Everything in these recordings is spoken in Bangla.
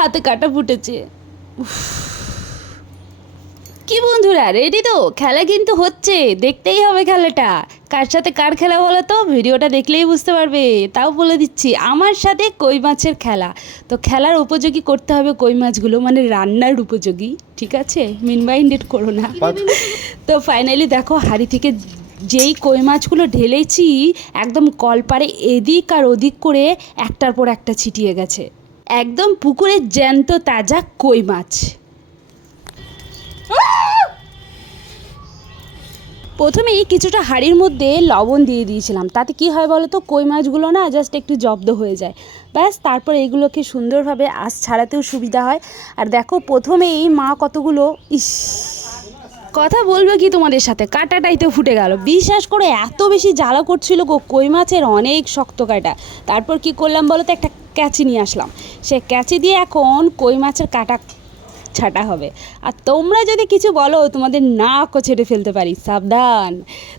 হাতে কাটা ফুটেছে। কি বন্ধুরা, রেডি তো? খেলা কিন্তু হচ্ছে, দেখতেই হবে খেলাটা। কার সাথে কার খেলা বলো তো? ভিডিওটা দেখলেই বুঝতে পারবে। তাও বলে দিচ্ছি, আমার সাথে কই মাছের খেলা। তো খেলার উপযোগী করতে হবে কই মাছগুলো, মানে রান্নার উপযোগী, ঠিক আছে? মিন মাইন্ডেড করো না। তো ফাইনালি দেখো, হাঁড়ি থেকে যেই কই মাছগুলো ঢেলেছি, একদম কলপারে এদিক আর ওদিক করে একটার পর একটা ছিটিয়ে গেছে। একদম পুকুরের জ্যান্ত তাজা কই মাছ। প্রথমেই কিছুটা হাঁড়ির মধ্যে লবণ দিয়ে দিয়েছিলাম, তাতে কি হয় বলো তো, কই মাছগুলো না জাস্ট একটু জব্দ হয়ে যায়। ব্যাস, তারপর এইগুলোকে সুন্দরভাবে আঁশ ছাড়াতেও সুবিধা হয়। আর দেখো, প্রথমেই মা কতগুলো কথা বলবো কি তোমাদের সাথে, কাঁটাটাই তো ফুটে গেল। বিশ্বাস করে এত বেশি জ্বালা করছিল গো, কই মাছের অনেক শক্ত কাঁটা। তারপর কি করলাম বলো তো, একটা ক্যাঁচি নিয়ে আসলাম। সে ক্যাঁচি দিয়ে এখন কই মাছের কাঁটা ছাটা হবে। আর তোমরা যদি কিছু বলো, তোমাদের নাকও ছেড়ে ফেলতে পারি, সাবধান।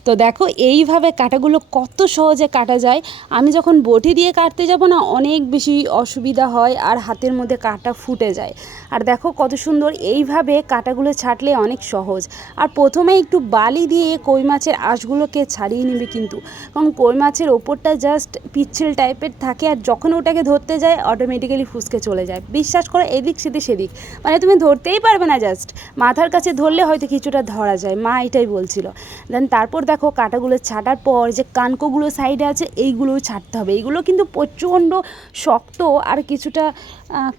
তো দেখো, এইভাবে কাটাগুলো কত সহজে কাটা যায়। আমি যখন বটি দিয়ে কাটতে যাব না, অনেক বেশি অসুবিধা হয় আর হাতের মধ্যে কাটা ফুটে যায়। আর দেখো কত সুন্দর, এইভাবে কাটাগুলো ছাটলে অনেক সহজ। আর প্রথমে একটু বালি দিয়ে কই মাছের আঁশগুলোকে ছাড়িয়ে নেবে কিন্তু, কারণ কই মাছের ওপরটা জাস্ট পিচ্ছিল টাইপের থাকে, আর যখন ওটাকে ধরতে যায় অটোমেটিক্যালি ফুসকে চলে যায়। বিশ্বাস করো, এদিক সেদিক সেদিক, মানে তুমি ধরতেই পারবে না। জাস্ট মাথার কাছে ধরলে হয়তো কিছুটা ধরা যায়, মা এটাই বলছিল। দেন তারপর দেখো, কাঁটাগুলো ছাটার পর যে কানকোগুলো সাইডে আছে, এইগুলোও ছাড়তে হবে। এইগুলো কিন্তু প্রচণ্ড শক্ত আর কিছুটা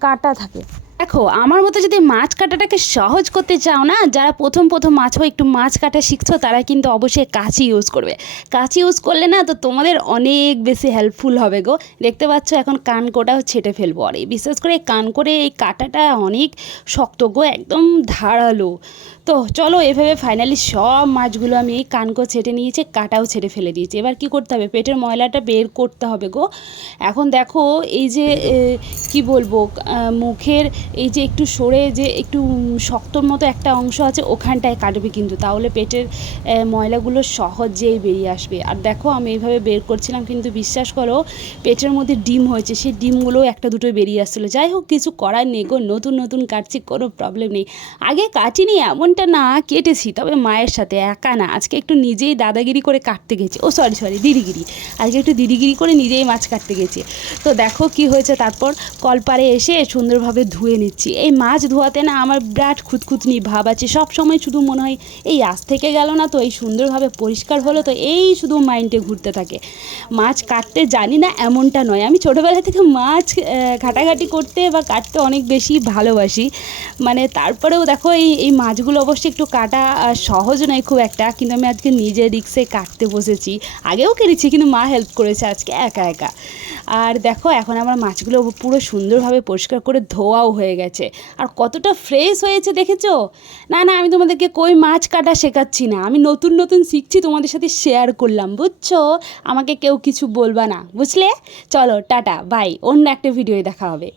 কাটা থাকে। দেখো, আমার মতো যদি মাছ কাটাটাকে সহজ করতে চাও না, যারা প্রথম মাছ একটু মাছ কাটা শিখছো, তারা কিন্তু অবশ্যই কাঁচি ইউজ করবে। কাঁচি ইউজ করলে না তো তোমাদের অনেক বেশি হেল্পফুল হবে গো। দেখতে পাচ্ছ এখন কানকোটাও ছেটে ফেলবো। আর এই বিশেষ করে কানকোরে এই কাটাটা অনেক শক্ত গো, একদম ধারালো। তো চলো, এভাবে ফাইনালি সব মাছগুলো আমি এই কানকো ছেটে নিয়েছি, কাটাও ছেটে ফেলে দিয়েছি। এবার কি করতে হবে, পেটের ময়লাটা বের করতে হবে গো। এখন দেখো, এই যে কি বলবো, মুখের এই যে একটু সরে যে একটু শক্তর মতো একটা অংশ আছে, ওখানটায় কাটবে কিন্তু, তাহলে পেটের ময়লাগুলো সহজেই বেরিয়ে আসবে। আর দেখো, আমি এইভাবে বের করছিলাম, কিন্তু বিশ্বাস করো, পেটের মধ্যে ডিম হয়েছে, সেই ডিমগুলোও একটা দুটো বেরিয়ে আসছিলো। যাই হোক, কিছু করার নেই গো, নতুন কাটছি, কোনো প্রবলেম নেই। আগে কাটিনি এমনটা না, কেটেছি, তবে মায়ের সাথে, একা না। আজকে একটু নিজেই দাদাগিরি করে কাটতে গেছি, ও সরি দিদিগিরি, আজকে একটু দিদিগিরি করে নিজেই মাছ কাটতে গেছি। তো দেখো কি হয়েছে, তারপর কলপারে এসে সুন্দরভাবে ধুয়ে নিচ্ছি। এই মাছ ধোয়াতে না আমার বিরাট খুঁতখুঁতনি ভাব আছে, সব সময় শুধু মনে হয় এই আজ থেকে গেল না তো, এই সুন্দরভাবে পরিষ্কার হলো তো, এই শুধু মাইন্ডে ঘুরতে থাকে। মাছ কাটতে জানি না এমনটা নয়, আমি ছোটোবেলা থেকে মাছ ঘাটাঘাটি করতে বা কাটতে অনেক বেশি ভালোবাসি। মানে তারপরেও দেখো, এই মাছগুলো অবশ্যই একটু কাটা সহজ নয় খুব একটা, কিন্তু আমি আজকে নিজের রিক্সে কাটতে বসেছি। আগেও কেটেছি, কিন্তু মা হেল্প করেছে আজকে একা। আর দেখো, এখন আমার মাছগুলো পুরো সুন্দরভাবে পরিষ্কার করে ধোয়াও হয়ে গেছে। আর কতটা ফ্রেশ হয়েছে দেখেছো? না, আমি তোমাদেরকে কই মাছ কাটা শেখাচ্ছি না, আমি নতুন শিখছি, তোমাদের সাথে শেয়ার করলাম, বুঝছো? আমাকে কেউ কিছু বলবা না, বুঝলে? চলো টাটা, বাই, অন্য একটা ভিডিওয় দেখা হবে।